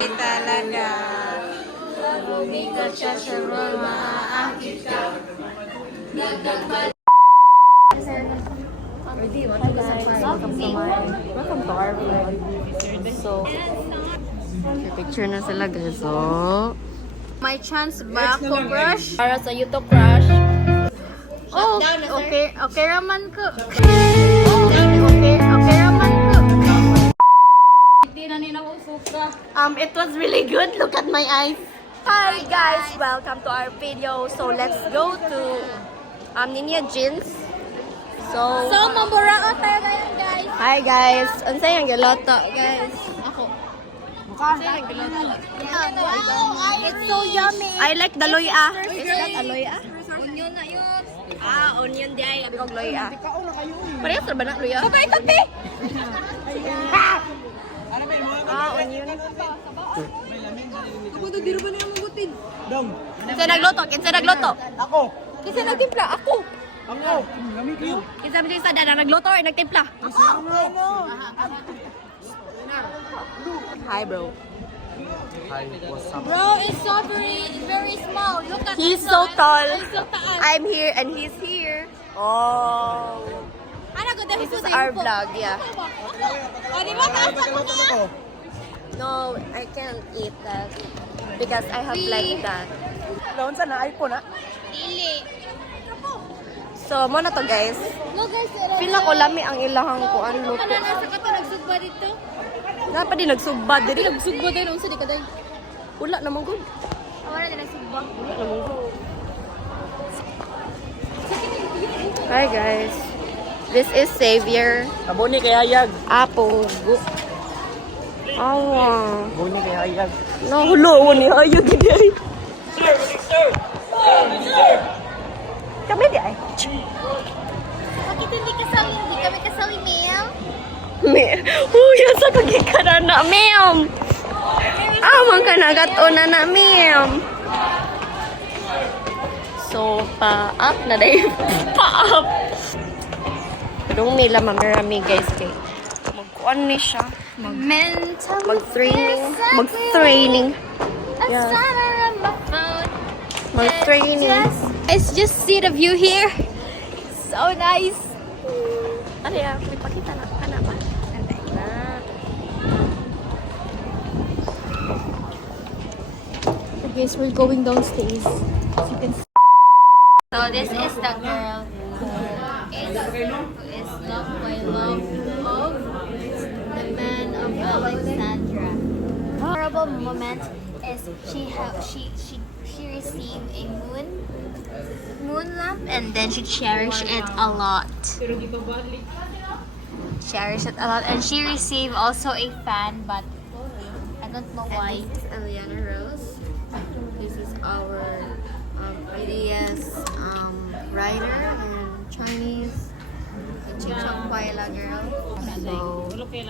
Talaga. Bumigat siya sa mga akit ka. Ready, welcome to our vlog. So, picture na sila guys. So, may chance ba ako crush? Para sa YouTube crush. Oh, okay raman ko. Okay raman ko. It was really good. Look at my eyes. Hi guys, welcome to our video. So let's go to Ninya Jeans. So Mamburao tayo ngayon, guys. hi guys. Unsay ang giloto, guys? Ako. Unsay ang giloto? Wow, it's so yummy. I like the loya. Is that a loya? Onion na yun. Onion di ay abi kog loya. Parehas ra ba na loya? Sabay kape. Onion. Ako to, diro ba na yung mabutin? Kinsa nagluto? Kinsa nagluto? Ako! Kasi nagtimpla, ako. Ako! Lamig kayo! Kinsa man sa dada nagluto or nagtimpla? Hi bro. Hi, what's up? Bro, it's so very small. Look at He's so tall. so taas. I'm here and he's here. Oh. Ano ko, dahil This is our vlog, yeah. O, di ba? Taas ako nga. No, I can't eat that because I have like that. Laon sa na iPhone ha? Dili. So, mo na to guys. Look guys, Feel na ko lami ang ilahang kuan luto. Ano nasa ka to nagsugba dito? Dapat di nagsubad diri. Nagsugba din, unsa di ka day? Wala namang good. Wala din nagsugba. Wala namang good. Hi guys. This is Xavier. Aboni kay Hayag. Apple. Awa. Aboni kay Hayag. Nahulo ni ayog gid. Sir! Sir! Sir! Kami di ay. Bakit hindi kami kasali, ma'am? Me. Yan sa kagikanan na, ma'am. Amang ka nagatuna na, ma'am. So, pa-up na dahil. Pa-up. Pero nila mamarami, guys. Kay magkuhan ni siya. Mag-training. Mag-training. Yeah. Mag-training. Let's just see the view here. So nice. Ano yan? May pakita na. Ano ba? Na. Guys, we're going downstairs. As you can see. So this is the girl who is loved by love of the man of Alexandra. Memorable moment is she received a moon lamp and then she cherished it a lot. Cherished it a lot, and she received also a fan, but I don't know why. This is Eliana Rose. This is our BDS writer and Chinese Chichang Paila girl. So, when